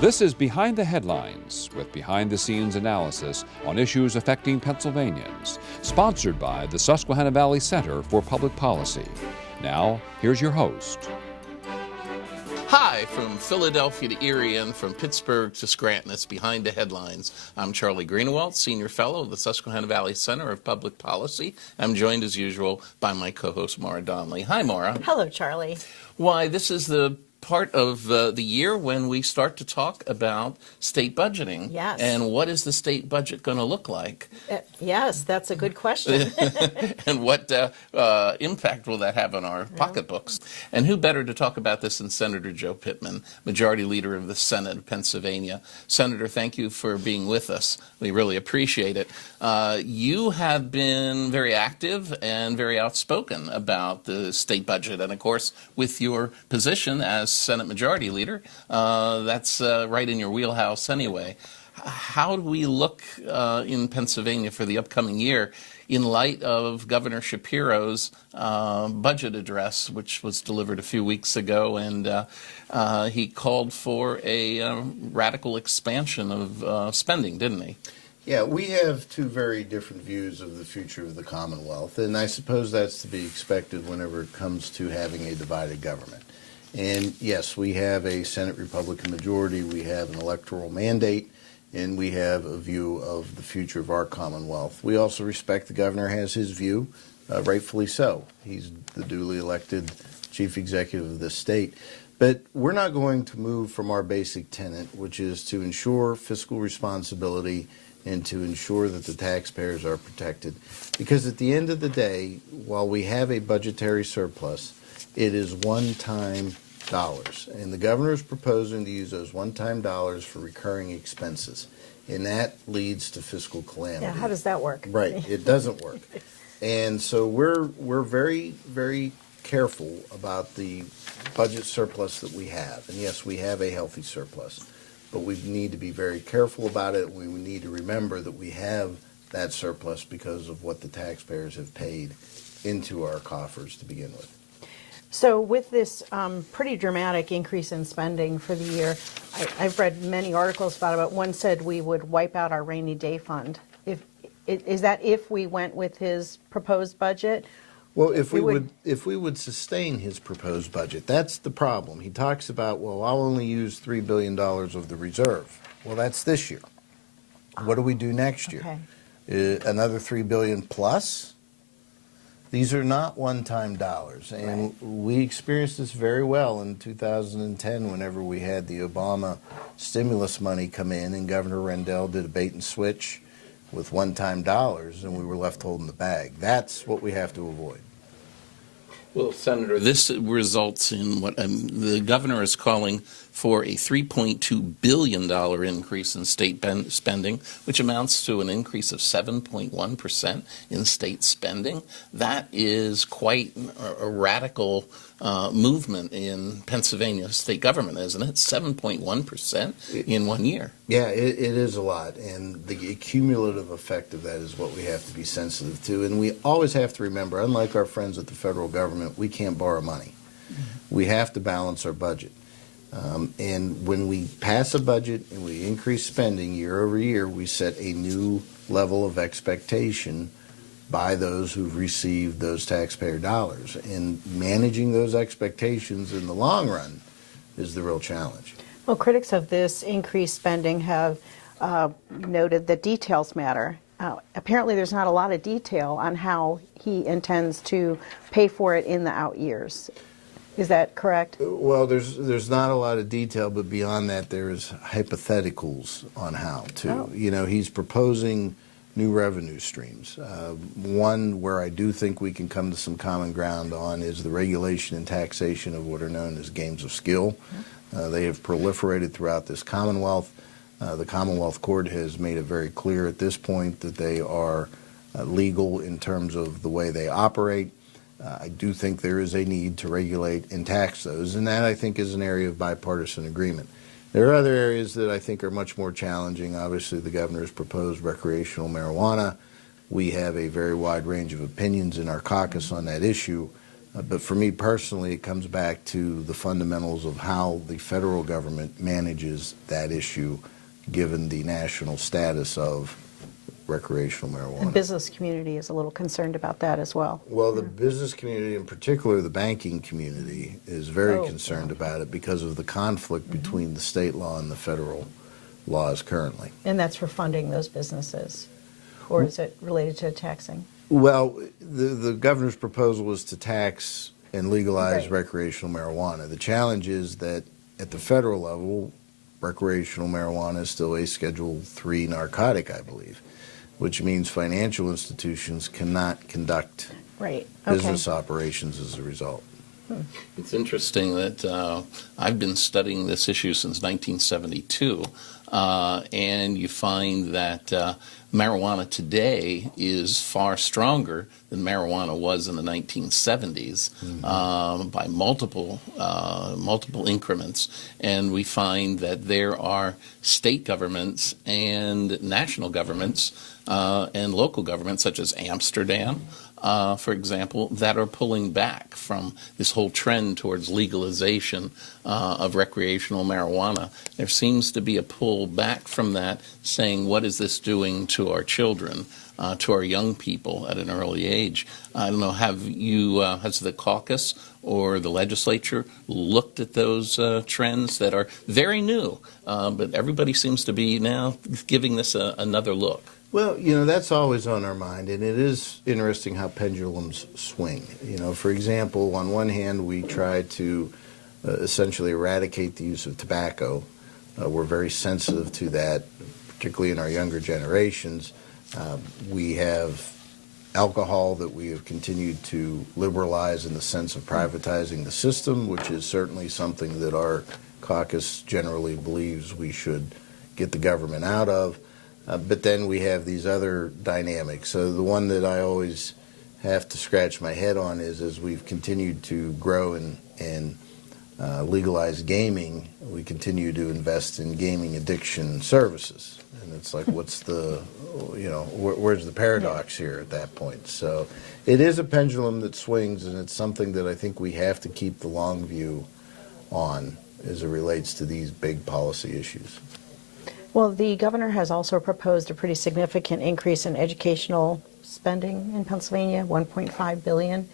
This is Behind the Headlines, with behind-the-scenes analysis on issues affecting Pennsylvanians, sponsored by the Susquehanna Valley Center for Public Policy. Now, here's your host. Hi, from Philadelphia to Erie and from Pittsburgh to Scranton, it's Behind the Headlines. I'm Charlie Greenawalt, Senior Fellow of the Susquehanna Valley Center of Public Policy. I'm joined, as usual, by my co-host, Maura Donley. Hi, Maura. Hello, Charlie. Why, this is the part of the year when we start to talk about state budgeting. Yes. And what is the state budget going to look like? Yes, that's a good question. And what impact will that have on our pocketbooks? And who better to talk about this than Senator Joe Pittman, Majority Leader of the Senate of Pennsylvania. Senator, thank you for being with us. We really appreciate it. You have been very active and very outspoken about the state budget. And, of course, with your position as Senate Majority Leader, that's right in your wheelhouse anyway. How do we look in Pennsylvania for the upcoming year in light of Governor Shapiro's budget address, which was delivered a few weeks ago, and he called for a radical expansion of spending, didn't he? Yeah, we have two very different views of the future of the Commonwealth, and I suppose that's to be expected whenever it comes to having a divided government. And yes, we have a Senate Republican majority, we have an electoral mandate, and we have a view of the future of our Commonwealth. We also respect the governor has his view, rightfully so. He's the duly elected chief executive of this state. But we're not going to move from our basic tenet, which is to ensure fiscal responsibility and to ensure that the taxpayers are protected. Because at the end of the day, while we have a budgetary surplus, it is one-time dollars. And the governor is proposing to use those one-time dollars for recurring expenses. And that leads to fiscal calamity. Yeah, how does that work? Right, it doesn't work. And so we're very, very careful about the budget surplus that we have. And yes, we have a healthy surplus. But we need to be very careful about it. We need to remember that we have that surplus because of what the taxpayers have paid into our coffers to begin with. So with this pretty dramatic increase in spending for the year, I've read many articles about it. One said we would wipe out our rainy day fund. Is that if we went with his proposed budget? Well, if we would sustain his proposed budget, that's the problem. He talks about, well, I'll only use $3 billion of the reserve. Well, that's this year. What do we do next year? Okay. Another $3 billion plus? These are not one-time dollars, and we experienced this very well in 2010 whenever we had the Obama stimulus money come in and Governor Rendell did a bait and switch with one-time dollars, and we were left holding the bag. That's what we have to avoid. Well, Senator, this results in what the governor is calling for a $3.2 billion increase in state spending, which amounts to an increase of 7.1% in state spending. That is quite a radical movement in Pennsylvania state government, isn't it? 7.1% in 1 year. Yeah, it is a lot, and the cumulative effect of that is what we have to be sensitive to. And we always have to remember, unlike our friends at the federal government, we can't borrow money. Mm-hmm. We have to balance our budget. And when we pass a budget and we increase spending year over year, we set a new level of expectation by those who've received those taxpayer dollars. And managing those expectations in the long run is the real challenge. Well, critics of this increased spending have noted that details matter. Apparently there's not a lot of detail on how he intends to pay for it in the out years. Is that correct? Well, there's not a lot of detail, but beyond that, there's hypotheticals on how to. Oh. You know, he's proposing new revenue streams. One where I do think we can come to some common ground on is the regulation and taxation of what are known as games of skill. They have proliferated throughout this Commonwealth. The Commonwealth Court has made it very clear at this point that they are legal in terms of the way they operate. I do think there is a need to regulate and tax those, and that I think is an area of bipartisan agreement. There are other areas that I think are much more challenging. Obviously, the governor has proposed recreational marijuana. We have a very wide range of opinions in our caucus on that issue. But for me personally, it comes back to the fundamentals of how the federal government manages that issue, given the national status of recreational marijuana. The business community is a little concerned about that as well. Well, the business community, in particular the banking community, is very concerned about it because of the conflict between the state law and the federal laws currently. And that's for funding those businesses? Or is it related to taxing? Well, the governor's proposal is to tax and legalize Right. recreational marijuana. The challenge is that at the federal level, recreational marijuana is still a Schedule III narcotic, I believe, which means financial institutions cannot conduct Right, okay. business operations as a result. It's interesting that I've been studying this issue since 1972, and you find that marijuana today is far stronger than marijuana was in the 1970s, by multiple increments. And we find that there are state governments and national governments and local governments, such as Amsterdam, for example, that are pulling back from this whole trend towards legalization of recreational marijuana. There seems to be a pull back from that, saying, what is this doing to our children, to our young people at an early age? I don't know, has the caucus or the legislature looked at those trends that are very new, but everybody seems to be now giving this another look? Well, you know, that's always on our mind, and it is interesting how pendulums swing. You know, for example, on one hand, we try to essentially eradicate the use of tobacco. We're very sensitive to that, particularly in our younger generations. We have alcohol that we have continued to liberalize in the sense of privatizing the system, which is certainly something that our caucus generally believes we should get the government out of. But then we have these other dynamics. So the one that I always have to scratch my head on is, as we've continued to grow and legalize gaming, we continue to invest in gaming addiction services. And it's like, what's the, you know, where's the paradox here at that point? So it is a pendulum that swings, and it's something that I think we have to keep the long view on as it relates to these big policy issues. Well, the governor has also proposed a pretty significant increase in educational spending in Pennsylvania, $1.5 billion.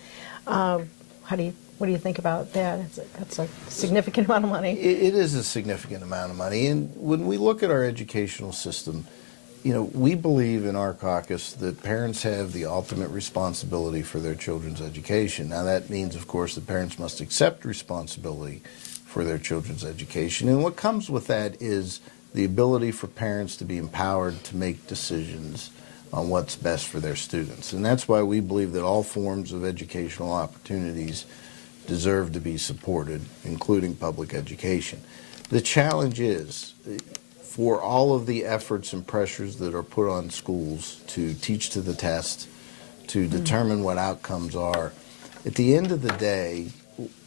What do you think about that? That's a significant amount of money. It is a significant amount of money. And when we look at our educational system, you know, we believe in our caucus that parents have the ultimate responsibility for their children's education. Now, that means, of course, that parents must accept responsibility for their children's education. And what comes with that is the ability for parents to be empowered to make decisions on what's best for their students. And that's why we believe that all forms of educational opportunities deserve to be supported, including public education. The challenge is, for all of the efforts and pressures that are put on schools to teach to the test, to determine what outcomes are, at the end of the day,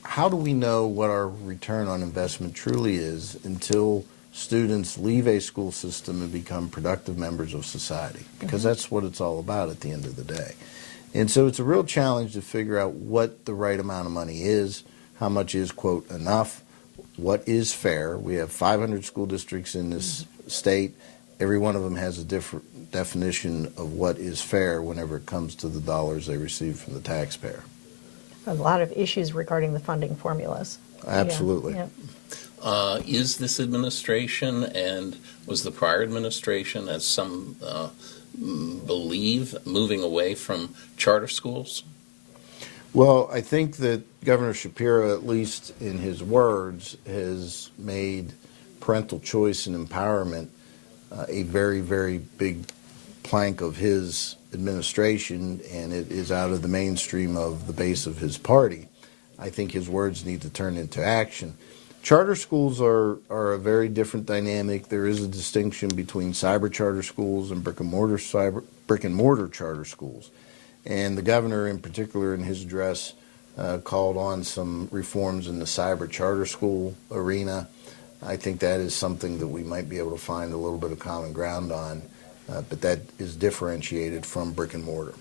how do we know what our return on investment truly is until students leave a school system and become productive members of society? Because that's what it's all about at the end of the day. And so it's a real challenge to figure out what the right amount of money is, how much is, quote, enough, what is fair. We have 500 school districts in this state. Every one of them has a different definition of what is fair whenever it comes to the dollars they receive from the taxpayer. A lot of issues regarding the funding formulas. Absolutely. Yeah. Is this administration, and was the prior administration, as some believe, moving away from charter schools? Well, I think that Governor Shapiro, at least in his words, has made parental choice and empowerment a very, very big plank of his administration, and it is out of the mainstream of the base of his party. I think his words need to turn into action. Charter schools are a very different dynamic. There is a distinction between cyber charter schools and brick and mortar charter schools. And the governor, in particular, in his address, called on some reforms in the cyber charter school arena. I think that is something that we might be able to find a little bit of common ground on, but that is differentiated from brick and mortar.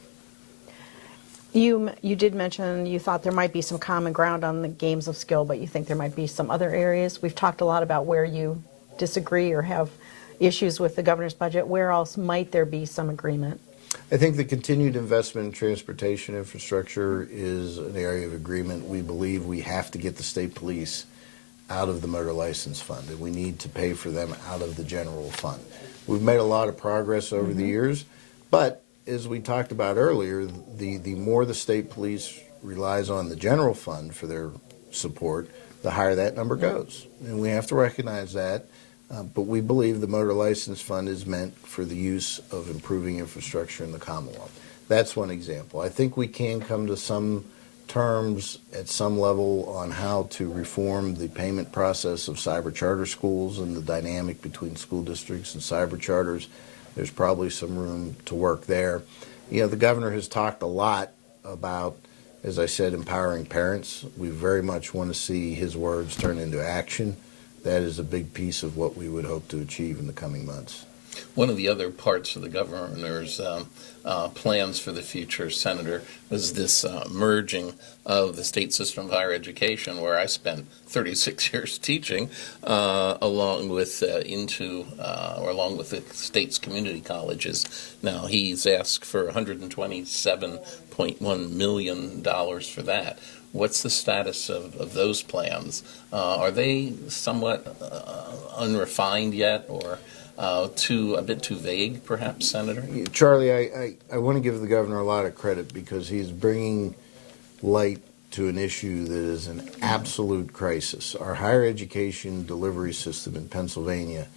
You did mention you thought there might be some common ground on the games of skill, but you think there might be some other areas. We've talked a lot about where you disagree or have issues with the governor's budget. Where else might there be some agreement? I think the continued investment in transportation infrastructure is an area of agreement. We believe we have to get the state police out of the motor license fund, and we need to pay for them out of the general fund. We've made a lot of progress over the years, but as we talked about earlier, the more the state police relies on the general fund for their support, the higher that number goes. And we have to recognize that. But we believe the motor license fund is meant for the use of improving infrastructure in the Commonwealth. That's one example. I think we can come to some terms at some level on how to reform the payment process of cyber charter schools and the dynamic between school districts and cyber charters. There's probably some room to work there. You know, the governor has talked a lot about, as I said, empowering parents. We very much want to see his words turn into action. That is a big piece of what we would hope to achieve in the coming months. One of the other parts of the governor's plans for the future, Senator, was this merging of the state system of higher education, where I spent 36 years teaching, along with along with the state's community colleges. Now he's asked for $127.1 million for that. What's the status of those plans? Are they somewhat unrefined yet, or a bit too vague, perhaps, Senator? Charlie, I want to give the governor a lot of credit because he's bringing light to an issue that is an absolute crisis. Our higher education delivery system in Pennsylvania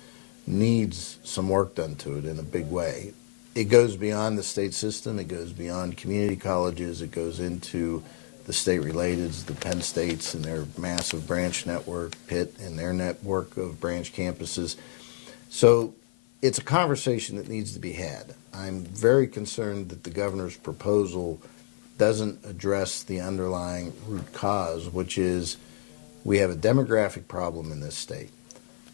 needs some work done to it in a big way. It goes beyond the state system. It goes beyond community colleges. It goes into the state-relateds, the Penn States and their massive branch network, Pitt and their network of branch campuses. So it's a conversation that needs to be had. I'm very concerned that the governor's proposal doesn't address the underlying root cause, which is we have a demographic problem in this state.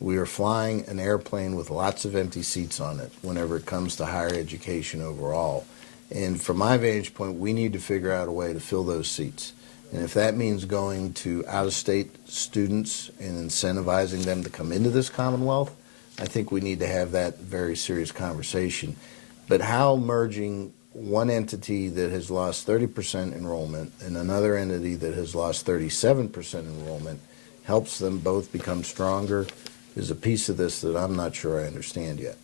We are flying an airplane with lots of empty seats on it whenever it comes to higher education overall. And from my vantage point, we need to figure out a way to fill those seats. And if that means going to out-of-state students and incentivizing them to come into this Commonwealth, I think we need to have that very serious conversation. But how merging one entity that has lost 30% enrollment and another entity that has lost 37% enrollment helps them both become stronger is a piece of this that I'm not sure I understand yet.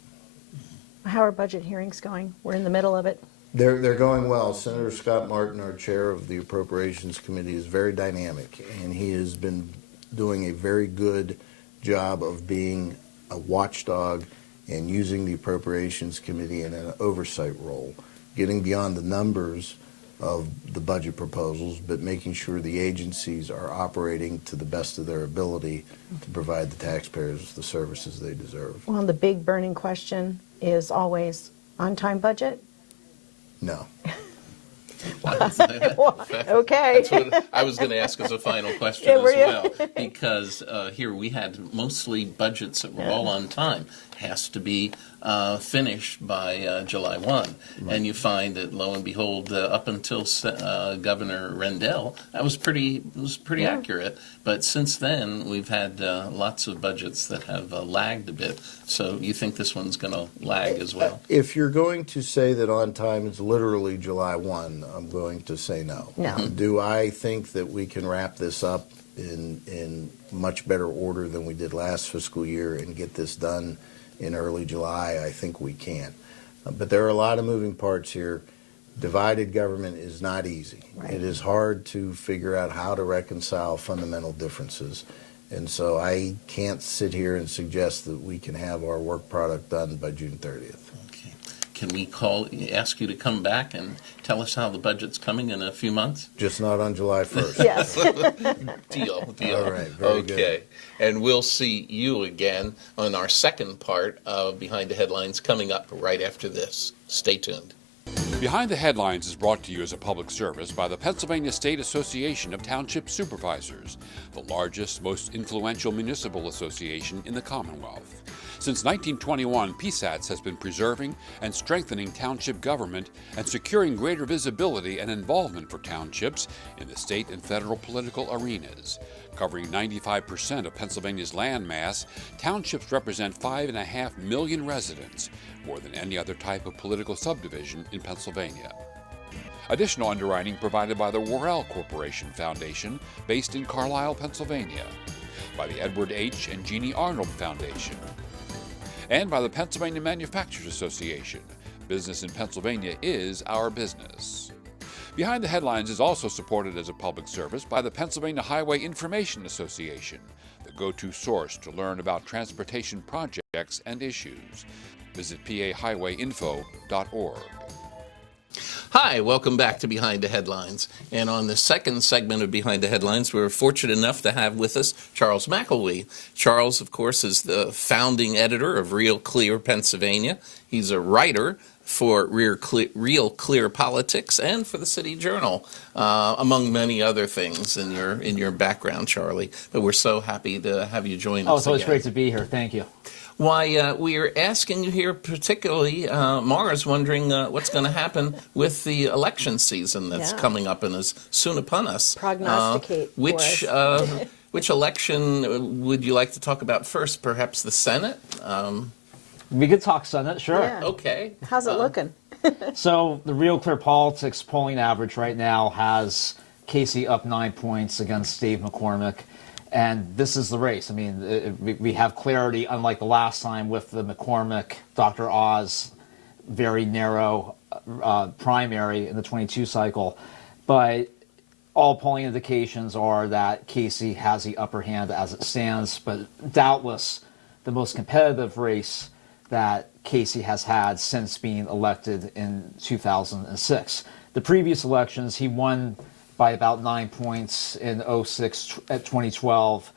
How are budget hearings going? We're in the middle of it. They're going well. Senator Scott Martin, our chair of the Appropriations Committee, is very dynamic, and he has been doing a very good job of being a watchdog and using the Appropriations Committee in an oversight role, getting beyond the numbers of the budget proposals, but making sure the agencies are operating to the best of their ability to provide the taxpayers the services they deserve. Well, the big burning question is always on-time budget. No. Okay. That's what I was going to ask as a final question Yeah, as were you? well, because here we had mostly budgets that were all on time. Has to be finished by July 1. And you find that, lo and behold, up until Governor Rendell, that was pretty accurate. But since then, we've had lots of budgets that have lagged a bit. So you think this one's going to lag as well? If you're going to say that on time is literally July 1, I'm going to say no. No. Do I think that we can wrap this up in much better order than we did last fiscal year and get this done in early July? I think we can. But there are a lot of moving parts here. Divided government is not easy. Right. It is hard to figure out how to reconcile fundamental differences. And so I can't sit here and suggest that we can have our work product done by June 30th. Okay. Can we ask you to come back and tell us how the budget's coming in a few months? Just not on July 1st. Yes. Deal. All right, very good. Okay. And we'll see you again on our second part of Behind the Headlines coming up right after this. Stay tuned. Behind the Headlines is brought to you as a public service by the Pennsylvania State Association of Township Supervisors, the largest, most influential municipal association in the Commonwealth. Since 1921, PSATS has been preserving and strengthening township government and securing greater visibility and involvement for townships in the state and federal political arenas. Covering 95% of Pennsylvania's land mass, townships represent 5.5 million residents, more than any other type of political subdivision in Pennsylvania. Additional underwriting provided by the Worrell Corporation Foundation, based in Carlisle, Pennsylvania, by the Edward H. and Jeannie Arnold Foundation, and by the Pennsylvania Manufacturers Association. Business in Pennsylvania is our business. Behind the Headlines is also supported as a public service by the Pennsylvania Highway Information Association, the go-to source to learn about transportation projects and issues. Visit pahighwayinfo.org. Hi, welcome back to Behind the Headlines. And on the second segment of Behind the Headlines, we're fortunate enough to have with us Charles McElwee. Charles, of course, is the founding editor of RealClear Pennsylvania. He's a writer for RealClear Politics and for the City Journal, among many other things in your background, Charlie. But we're so happy to have you join us. Oh, it's always again. great to be here. Thank you. Why, we are asking you here particularly, Maura's wondering what's going to happen with the election season that's coming up and is soon upon us. Prognosticate which which election would you like to talk about first? Perhaps the Senate? We could talk Senate, sure. Yeah. Okay. How's it looking? So the RealClear Politics polling average right now has Casey up 9 points against Dave McCormick. And this is the race. I mean, we have clarity, unlike the last time with the McCormick, Dr. Oz, very narrow primary in the 22 cycle. But all polling indications are that Casey has the upper hand as it stands. But doubtless the most competitive race that Casey has had since being elected in 2006. The previous elections, he won by about 9 points in 06 at 2012,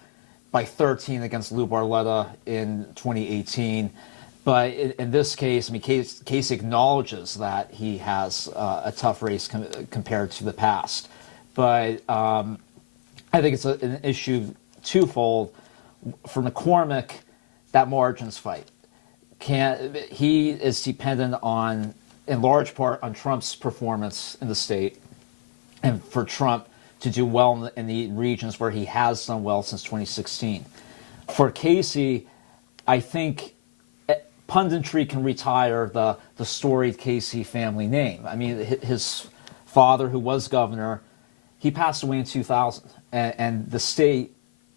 by 13 against Lou Barletta in 2018. But in this case, I mean, Casey acknowledges that he has a tough race compared to the past. But I think it's an issue twofold. For McCormick, that margins fight. He is dependent on, in large part, on Trump's performance in the state, and for Trump to do well in the regions where he has done well since 2016. For Casey, I think punditry can retire the storied Casey family name. I mean, his father, who was governor, he passed away in 2000, and the state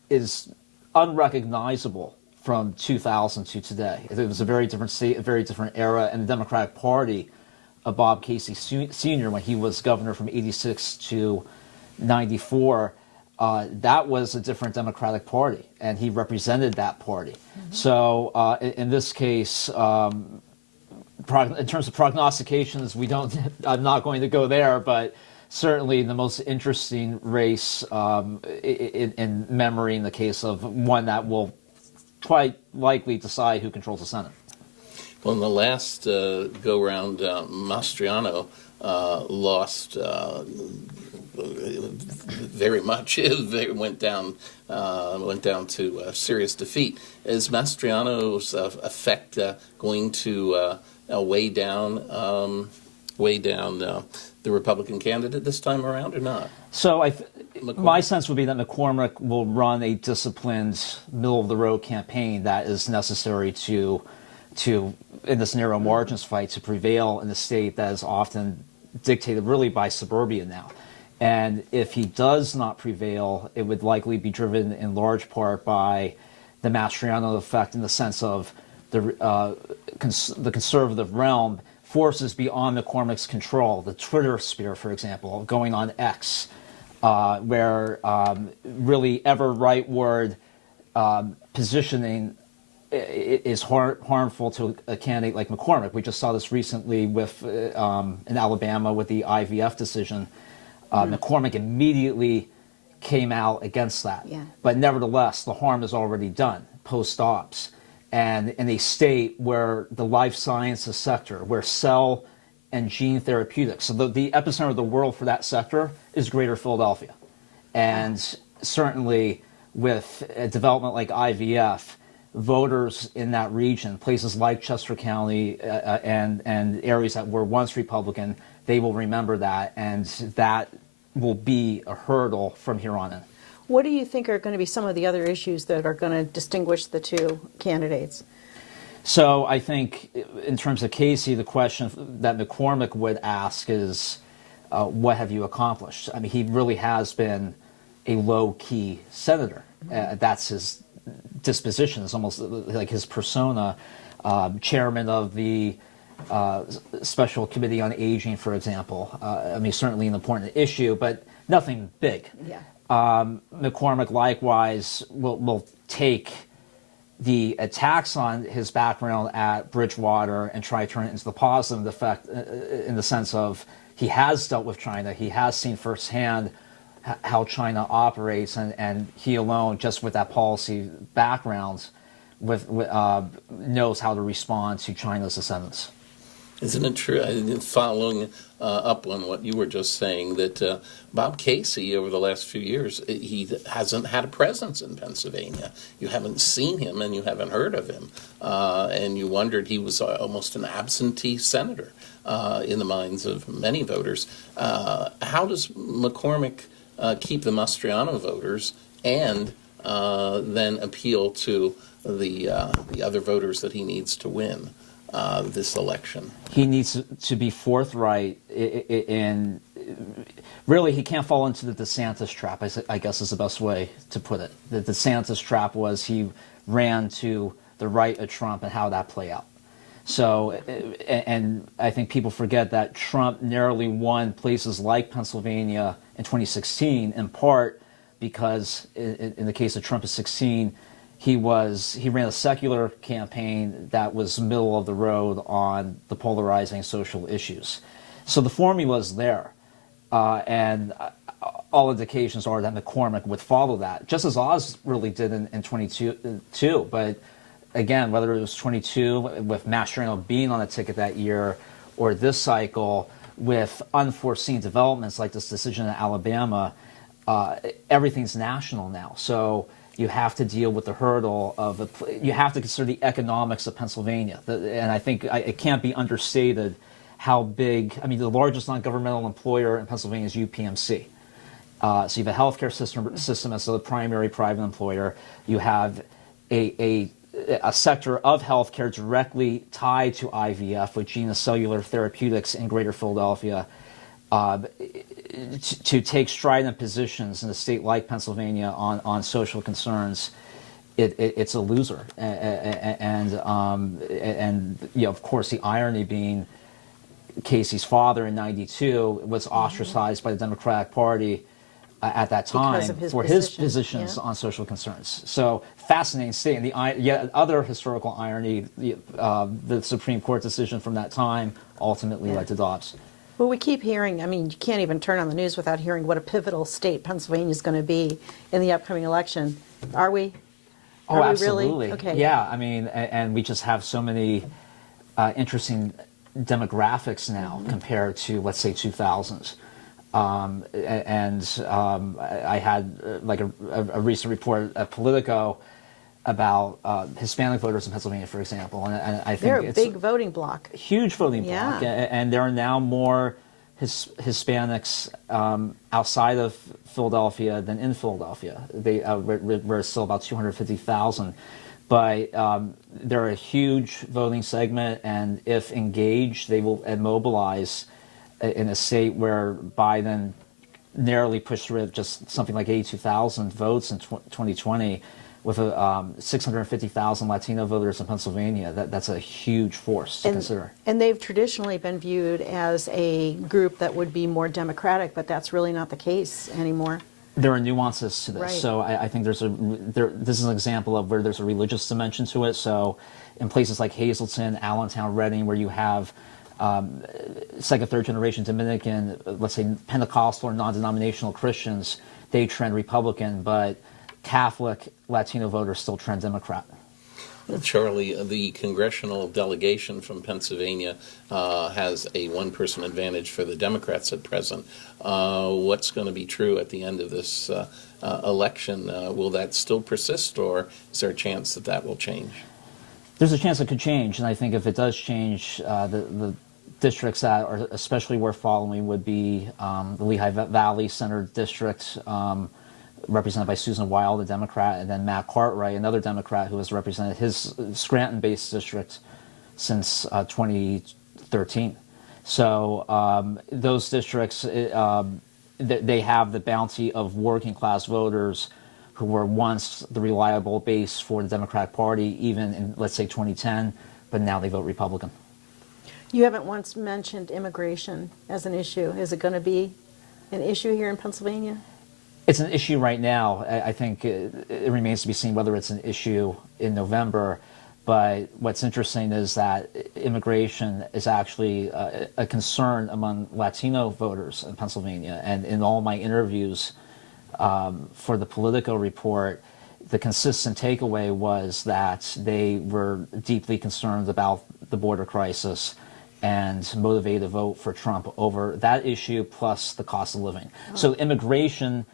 is unrecognizable from 2000 to today. It was a very different state, a very different era, and the Democratic Party of Bob Casey Sr., when he was governor from 86 to 94, that was a different Democratic Party, and he represented that party. Mm-hmm. So in this case, in terms of prognostications, I'm not going to go there, but certainly the most interesting race in memory in the case of one that will quite likely decide who controls the Senate. Well, in the last go-round, Mastriano lost very much. It went down to serious defeat. Is Mastriano's effect going to weigh down the Republican candidate this time around, or not? So my sense would be that McCormick will run a disciplined, middle-of-the-road campaign that is necessary to in this narrow margins fight to prevail in the state that is often dictated really by suburbia now. And if he does not prevail, it would likely be driven in large part by the Mastriano effect, in the sense of the conservative realm forces beyond McCormick's control. The Twitter sphere, for example, going on X, where really ever rightward positioning is harmful to a candidate like McCormick. We just saw this recently with in Alabama with the IVF decision. McCormick immediately came out against that. Yeah. But nevertheless, the harm is already done post-ops. And in a state where the life sciences sector, where cell and gene therapeutics. So the epicenter of the world for that sector is Greater Philadelphia. And certainly with a development like IVF, voters in that region, places like Chester County and areas that were once Republican, they will remember that, and that will be a hurdle from here on in. What do you think are going to be some of the other issues that are going to distinguish the two candidates? So I think in terms of Casey, the question that McCormick would ask is, what have you accomplished? I mean, he really has been a low-key senator. That's his disposition. It's almost like his persona. Chairman of the Special Committee on Aging, for example. I mean, certainly an important issue, but nothing big. Yeah. McCormick, likewise, will take the attacks on his background at Bridgewater and try to turn it into the positive effect in the sense of he has dealt with China. He has seen firsthand how China operates, and he alone, just with that policy background, knows how to respond to China's ascendance. Isn't it true, following up on what you were just saying, that Bob Casey, over the last few years, he hasn't had a presence in Pennsylvania. You haven't seen him and you haven't heard of him. And you wondered, he was almost an absentee senator in the minds of many voters. How does McCormick keep the Mastriano voters and then appeal to the other voters that he needs to win this election? He needs to be forthright in really, he can't fall into the DeSantis trap, I guess is the best way to put it. The DeSantis trap was he ran to the right of Trump and how that played out. So, and I think people forget that Trump narrowly won places like Pennsylvania in 2016, in part because in the case of Trump at 16, he ran a secular campaign that was middle of the road on the polarizing social issues. So the formula is there, and all indications are that McCormick would follow that, just as Oz really did in 22. But again, whether it was 22 with Mastriano being on the ticket that year, or this cycle with unforeseen developments like this decision in Alabama, everything's national now. So you have to deal with the hurdle of you have to consider the economics of Pennsylvania. And I think it can't be understated how big, I mean, the largest non-governmental employer in Pennsylvania is UPMC. So you have a healthcare system as the primary private employer. You have a sector of healthcare directly tied to IVF with Cellular Therapeutics in Greater Philadelphia. To take strident positions in a state like Pennsylvania on social concerns, it's a loser. And you know, of course, the irony being Casey's father in '92 was ostracized by the Democratic Party at that time for his positions on social concerns. So fascinating state. And the other historical irony, the Supreme Court decision from that time ultimately led to Dobbs. Well, we keep hearing, I mean, you can't even turn on the news without hearing what a pivotal state Pennsylvania is going to be in the upcoming election. Are we? Oh, Are absolutely. We really? Okay. Yeah, I mean, and we just have so many interesting demographics now compared to, let's say, 2000s. I had like a recent report at Politico about Hispanic voters in Pennsylvania, for example, and I think they're a it's big voting bloc. Huge voting bloc, and there are now more Hispanics outside of Philadelphia than in Philadelphia. We're still about 250,000, but they're a huge voting segment, and if engaged, they will mobilize in a state where Biden narrowly pushed through just something like 82,000 votes in 2020. With 650,000 Latino voters in Pennsylvania, that's a huge force to consider. And they've traditionally been viewed as a group that would be more democratic, but that's really not the case anymore. There are nuances to this. Right. So I think this is an example of where there's a religious dimension to it. So in places like Hazleton, Allentown, Reading, where you have second, third generation Dominican, let's say Pentecostal or non-denominational Christians, they trend Republican, but Catholic Latino voters still trend Democrat. Charlie, the congressional delegation from Pennsylvania has a one-person advantage for the Democrats at present. What's going to be true at the end of this election? Will that still persist, or is there a chance that that will change? There's a chance it could change, and I think if it does change, the districts that are especially worth following would be the Lehigh Valley Center District, represented by Susan Wild, a Democrat, and then Matt Cartwright, another Democrat who has represented his Scranton-based district since 2013. So those districts, they have the bounty of working-class voters who were once the reliable base for the Democratic Party, even in, let's say, 2010, but now they vote Republican. You haven't once mentioned immigration as an issue. Is it going to be an issue here in Pennsylvania? It's an issue right now. I think it remains to be seen whether it's an issue in November. But what's interesting is that immigration is actually a concern among Latino voters in Pennsylvania. And in all my interviews for the Politico report, the consistent takeaway was that they were deeply concerned about the border crisis and motivated to vote for Trump over that issue plus the cost of living. Oh. So immigration,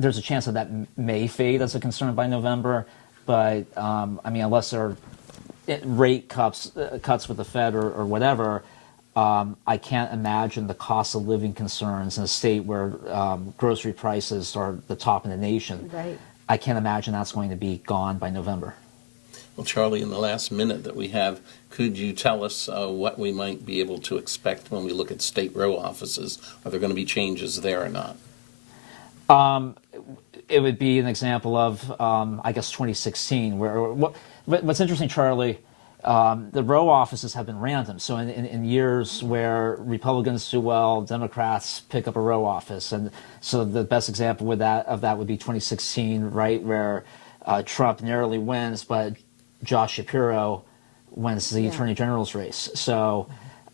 there's a chance that may fade as a concern by November, but I mean, unless there are rate cuts with the Fed or whatever, I can't imagine the cost of living concerns in a state where grocery prices are the top in the nation. Right. I can't imagine that's going to be gone by November. Well, Charlie, in the last minute that we have, could you tell us what we might be able to expect when we look at state row offices? Are there going to be changes there or not? It would be an example of, I guess, 2016, what's interesting, Charlie, the row offices have been random. So in years where Republicans do well, Democrats pick up a row office. And so the best example of that would be 2016, right, where Trump narrowly wins, but Josh Shapiro wins the Attorney General's race. So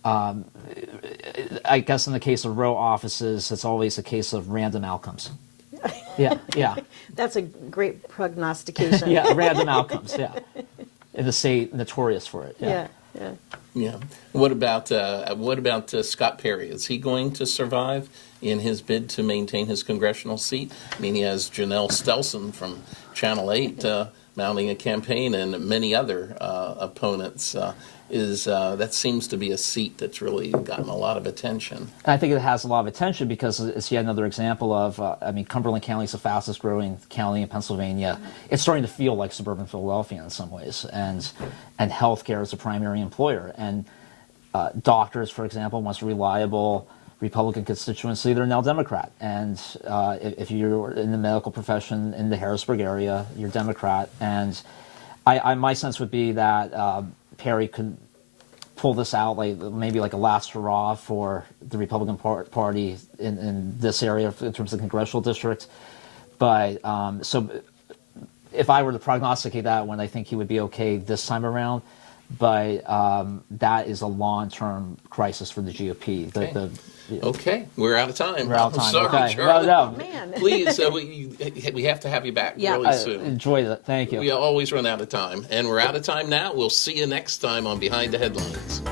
I guess in the case of row offices, it's always a case of random outcomes. Yeah. That's a great prognostication. Yeah, random outcomes, yeah. In the state, notorious for it. Yeah. What about Scott Perry? Is he going to survive in his bid to maintain his congressional seat? I mean, he has Janelle Stelson from Channel 8 mounting a campaign, and many other opponents. That seems to be a seat that's really gotten a lot of attention. I think it has a lot of attention because it's yet another example of, Cumberland County is the fastest growing county in Pennsylvania. It's starting to feel like suburban Philadelphia in some ways, and healthcare is a primary employer. And doctors, for example, once reliable Republican constituency, they're now Democrat. And if you're in the medical profession in the Harrisburg area, you're Democrat. And my sense would be that Perry could pull this out, maybe like a last hurrah for the Republican Party in this area in terms of the congressional district. But so if I were to prognosticate that one, I think he would be okay this time around. But that is a long-term crisis for the GOP. Okay, we're out of time. We're out of time. I'm sorry, Okay. Charlie. Oh, man. Please, we have to have you back really soon. Enjoy that. Thank you. We always run out of time, and we're out of time now. We'll see you next time on Behind the Headlines.